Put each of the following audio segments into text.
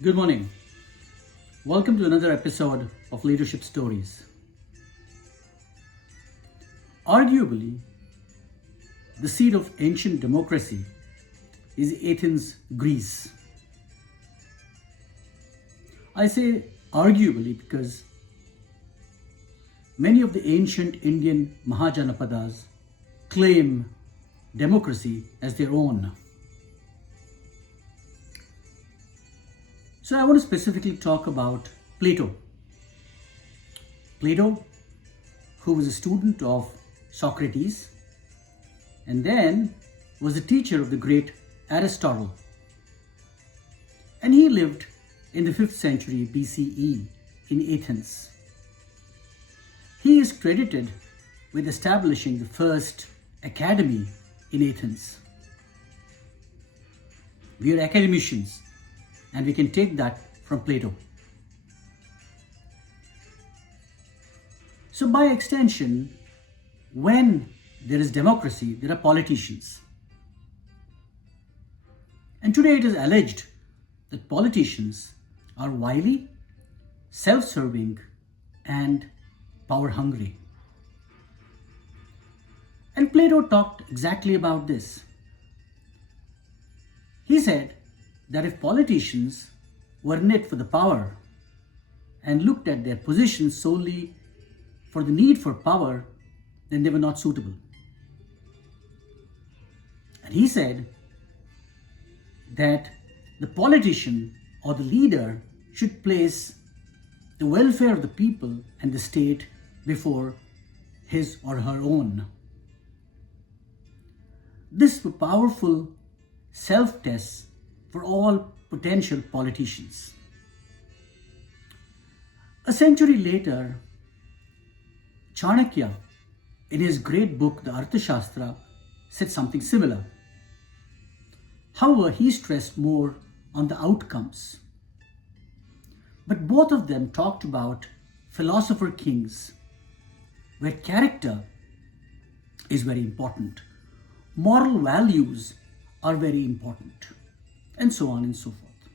Good morning. Welcome to another episode of Leadership Stories. Arguably, the seat of ancient democracy is Athens, Greece. I say arguably because many of the ancient Indian Mahajanapadas claim democracy as their own. So I want to specifically talk about Plato. Plato, who was a student of Socrates and then was a teacher of the great Aristotle. And he lived in the 5th century BCE in Athens. He is credited with establishing the first academy in Athens. We are academicians, and we can take that from Plato. So by extension, when there is democracy, there are politicians. And today it is alleged that politicians are wily, self-serving, and power-hungry. And Plato talked exactly about this. He said that if politicians were in it for the power and looked at their positions solely for the need for power, then they were not suitable. And he said that the politician or the leader should place the welfare of the people and the state before his or her own. This was powerful self-test for all potential politicians. A century later, Chanakya, in his great book, the Arthashastra, said something similar. However, he stressed more on the outcomes. But both of them talked about philosopher kings, where character is very important. Moral values are very important, and so on and so forth.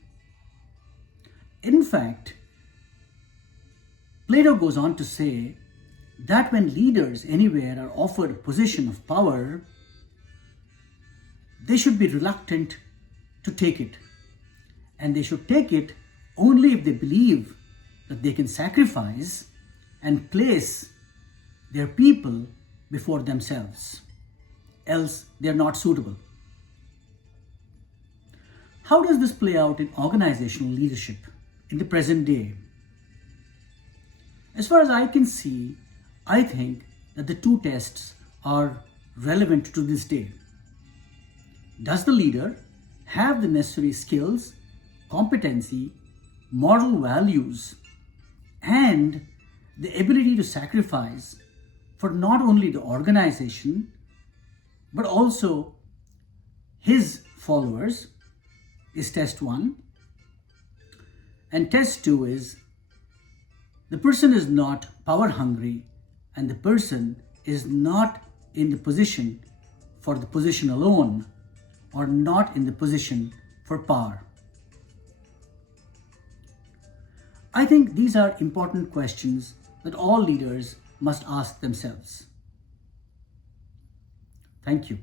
In fact, Plato goes on to say that when leaders anywhere are offered a position of power, they should be reluctant to take it. And they should take it only if they believe that they can sacrifice and place their people before themselves. Else, they are not suitable. How does this play out in organizational leadership in the present day? As far as I can see, I think that the two tests are relevant to this day. Does the leader have the necessary skills, competency, moral values, and the ability to sacrifice for not only the organization, but also his followers? Is test 1. And test 2 is the person is not power hungry and the person is not in the position for the position alone or not in the position for power. I think these are important questions that all leaders must ask themselves. Thank you.